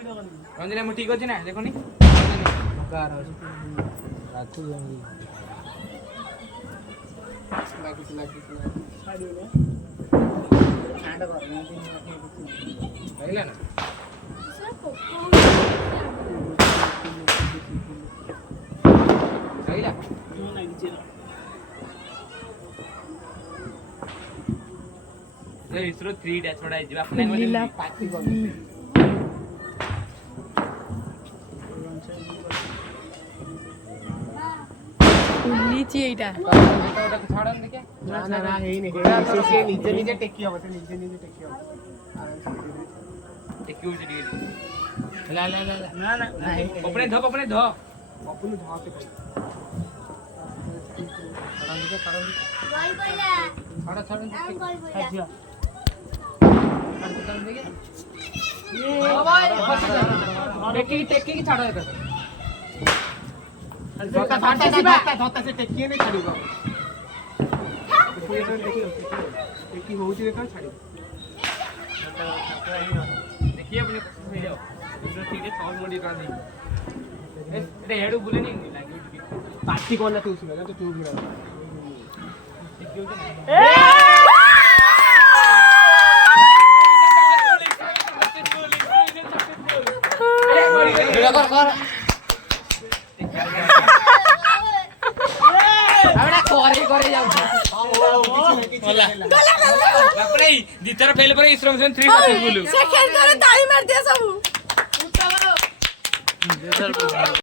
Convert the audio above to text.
रंजना मु ठीक अछि ना देखोनी कार राखू लागी छाडियो ना छाड कर ना सर सहीला नहीं चला ये इसरो 3 डैश छोड़ा है अपने को पार्टी को नीचे एटा छाड़न देखे ना ना ना हे नहीं से नीचे नीचे टेकी हो से नीचे नीचे टेकी हो टेकी हो जी ला ला ला ना ना अपने धो अपने धो के भाई छाड़ा छाड़ा टेकी टेकी की छाड़ा कर धोता से टेकी नहीं छाड़ीबो टेकी होउची देखा छाड़ी देखिए अपने कोशिश में जाओ दूसरा ठीक है सॉल्व मोडी कर दी ए हेड बुले नहीं लागी पार्टी कोन ना तू उसमें ना तो तू भी रहा करे जाऊ बापरे दितर फेल पर इसरो 3 सक्सेसफुल सेकंड करे ताली मार दिया सब